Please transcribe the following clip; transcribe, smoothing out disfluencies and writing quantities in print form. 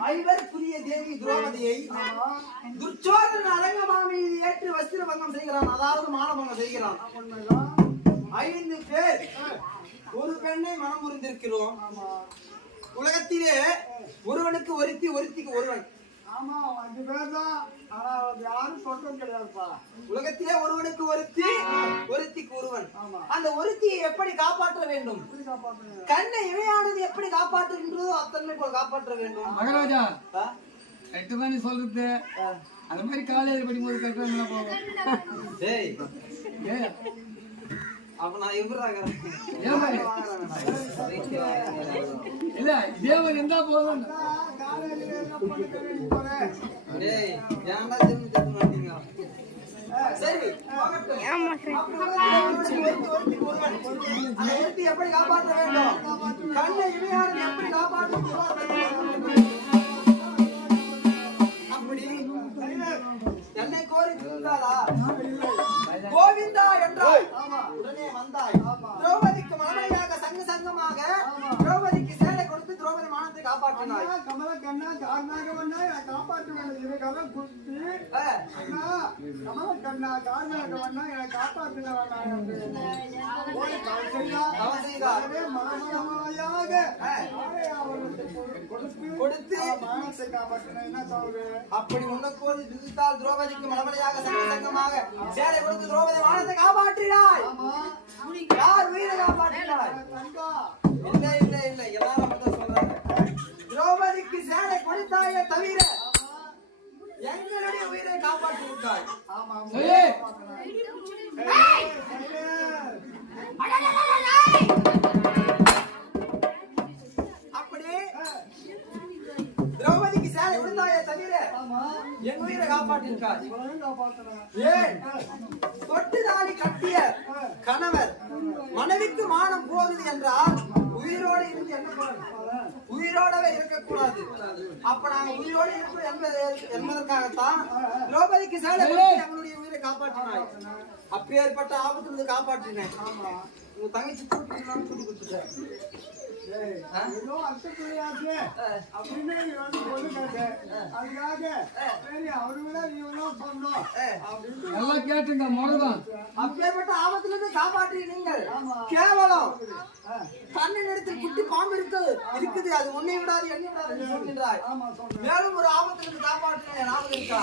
ஐவருக்குரிய தேவி திரௌபதியை துர்ச்சோதன அரங்கமாமி ஏற்று வஸ்திர பங்கம் செய்கிறான், அதாவது மானபங்கம் செய்கிறான். 5 பேர் ஒரு பெண்ணை மனம் புரிந்திருக்கிறோம். உலகத்திலே ஒருவனுக்கு ஒருத்தி, ஒருத்திக்கு ஒருவன். ஆமா 5 பேர் தான். ஆனா யாரும் சொல்றது கிடையாதுப்பா. உலகத்திலே ஒருவனுக்கு ஒருத்தி, ஒருத்திக்கு ஒருவன். அந்த ஒருத்தியை எப்படி காப்பாற்ற வேண்டும்? கண்ணை இணையானது எப்படி காப்பாற்றுகின்றதோ அத்தனை போல் காப்பாற்ற வேண்டும். மகராஜா 8 மணி சொல்றது அந்த மாதிரி காலையில் படிக்கும்போது கட்டுறதுல போகும். அப்ப நான் எவ்வளவு இல்ல தேவன் எந்த போதும் எப்படி காப்பாற்ற வேண்டும்? கண்ணை இணையானது எப்படி காப்பாற்ற? அப்படி என்னை கோரி இருந்தாளா? கோவிந்தா என்றாய், உடனே வந்தாய். திரௌபதிக்கு மனமையாக சங்கமாக திரௌபதிக்கு சேலை கொடுத்து திரௌபதி மானத்தை காப்பாற்றினாய். கமல கண்ணா காரணாகவண்ணா காப்பாற்ற வேண்டும். இவர்கள் குத்தி கமல கண்ணா காரணாகவண்ணா என்னை காப்பாற்றினவனாக கொடுத்து மானத்தை காப்பாற்றின. என்ன சொல்றது? அப்படி உனக்கு ஒரு விதித்தால் திரௌபதிக்கு மனமையாக சங்கமாக சேலை கொடுத்து திரௌபதி மானத்தை காப்பாற்றினாய். யார் உயிரை காப்பாற்றினாய்? இல்ல இல்ல இல்ல, எல்லாரும் மட்டும் சொல்றாங்க. திரௌபதிக்கு சேலை கொடுத்தாயே தவிர எங்களுடைய உயிரை காப்பாற்றி விட்டாய். அப்படி திரௌபதிக்கு சேலை கொடுத்தாயே தவிர என் உயிரை காப்பாற்றிருக்காய். ஏன் தொட்டுதாலி கட்டிய கணவர் மனைவிக்கு மானம் போகுது என்றால் உயிரோடு இருந்து என்ன பண்ணணும்? உயிரோடவே இருக்கக்கூடாது. அப்ப நாங்க உயிரோடு இருப்போம் என்பதற்காகத்தான் திரௌபதிக்கு சேலை கொடுத்து எங்களுடைய உயிரை காப்பாற்றினாய். அப்பேற்பட்ட ஆபத்திலிருந்து காப்பாற்றினேன். உங்க தங்கச்சி கூட்டி கொடுத்துட்டேன். அப்படின்னு நல்லா கேட்டுங்க மொழதான். அப்பேற்பட்ட ஆபத்துல இருந்து காப்பாற்றினீங்கள். கேவலம் கண்ணின் இடத்தில் குட்டி பாம்பு இருக்குது, அது உன்னை விடாது என்னை விடாது சொல்கின்றாய். மேலும் ஒரு ஆபத்திலிருந்து காப்பாற்றின ஞாபகம் இருக்கா?